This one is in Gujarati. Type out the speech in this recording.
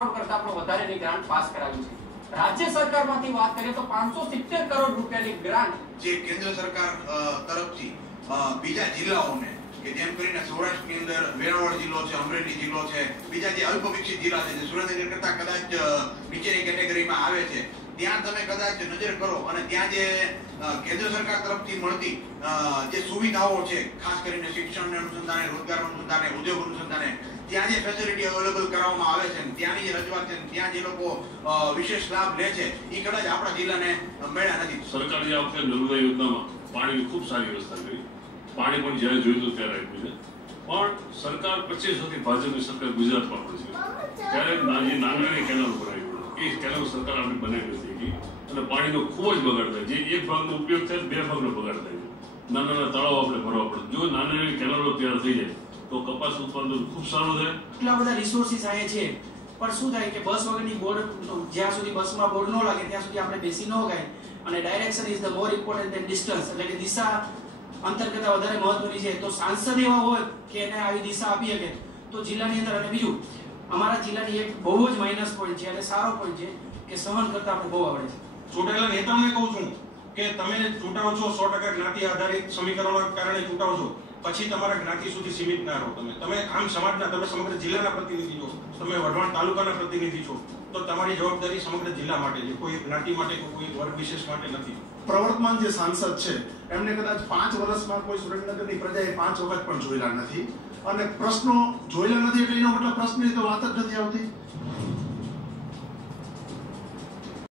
કરતા પણ વધારેની ગ્રાન્ટ પાસ કરાવી છે। રાજ્ય સરકારમાંથી વાત કરીએ તો 570 કરોડ રૂપિયાની ગ્રાન્ટ જે કેન્દ્ર સરકાર તરફથી બીજા જિલ્લાઓને કે જેમ કરીને સૌરાષ્ટ્રની અંદર વેરાવળ જિલ્લો છે, અમરેલી જિલ્લો છે, બીજા જે અલ્પ વિકસિત જિલ્લા છે જે સુરેન્દ્રનગર કરતા કદાચ નીચેની કેટેગરીમાં આવે છે, ત્યાં તમે કદાચ નજર કરો અને ત્યાં જે કેન્દ્ર સરકાર તરફથી મળતી જે સુવિધાઓ છે, ખાસ કરીને શિક્ષણ અનુસંધાને, રોજગાર અનુસંધાને, ઉદ્યોગ અનુસંધાને, ત્યાં જે ફેસિલિટી અવેલેબલ કરાવવામાં આવે છે, ત્યાંની જે રજૂઆત છે, ત્યાં જે લોકો વિશેષ લાભ લે છે, એ કદાચ આપણા જિલ્લાને મળ્યા નથી। સરકારે આ વખતે નર્મદા યોજનામાં પાણીની ખૂબ સારી વ્યવસ્થા કરી, પાણી પણ જ્યારે જોઈતું ત્યારે આપ્યું છે, પણ સરકાર 25 વર્ષથી ભાજપની સરકાર ગુજરાતમાં પણ છે, ત્યારે નાંગરેની કેનાલ બનાવી, એ કેનાલ સરકાર આપણે બનાવી નથી અને પાણીનો ખૂબ જ બગાડ થાય, જે એક ભાગનો ઉપયોગ થાય 2 ભાગનો બગાડ થાય છે, નાના નાના તળાવો આપણે ભરવા પડે, જો નાની નાની કેનાલો તૈયાર થઈ જાય તો કપાસ ઉત્પાદન ખૂબ સારું થાય। એટલા બધા રિસોર્સિસ અહીંયા છે, પણ શું થાય કે બસ વગરની બોર્ડ જ્યાં સુધી બસમાં બોર્ડ ન લાગે ત્યાં સુધી આપણે બેસી ન ગાય, અને direction is the more important than distance, એટલે કે દિશા અંતર કરતા વધારે મહત્વની છે। તો સાંસદ એવા હોય કે એને આવી દિશા આપી શકે તો જિલ્લાની અંદર, અને બીજું અમારા જિલ્લાની એક બહુ જ માઇનસ પોઈન્ટ છે અને સારો પોઈન્ટ છે કે સહન કરતા આપણે બહુ આવડે છે। ચૂંટાયેલા નેતાઓને કહું છું કે તમે ચૂંટાવો છો 100% જ્ઞાતિ આધારિત સમીકરણોના કારણે ચૂંટાવો છો, પછી તમારા જ્ઞાતિ સુધી સીમિત ના રહો। તમે આમ સમાજના, તમે સમગ્ર જિલ્લાના પ્રતિનિધિ છો, તમે વઢવાણ તાલુકાના પ્રતિનિધિ છો, તો તમારી જવાબદારી સમગ્ર જિલ્લા માટે છે, કોઈ જ્ઞાતિ માટે કોઈ વર્ગ વિશેષ માટે નથી। પ્રવર્તમાન જે સાંસદ છે એમને કદાચ 5 વર્ષમાં કોઈ સુરેન્દ્રનગરની પ્રજાએ 5 વખત પણ જોયેલા નથી, અને પ્રશ્નો જોયેલા નથી એટલે એનો મતલબ પ્રશ્નની તો વાત જ નથી આવતી।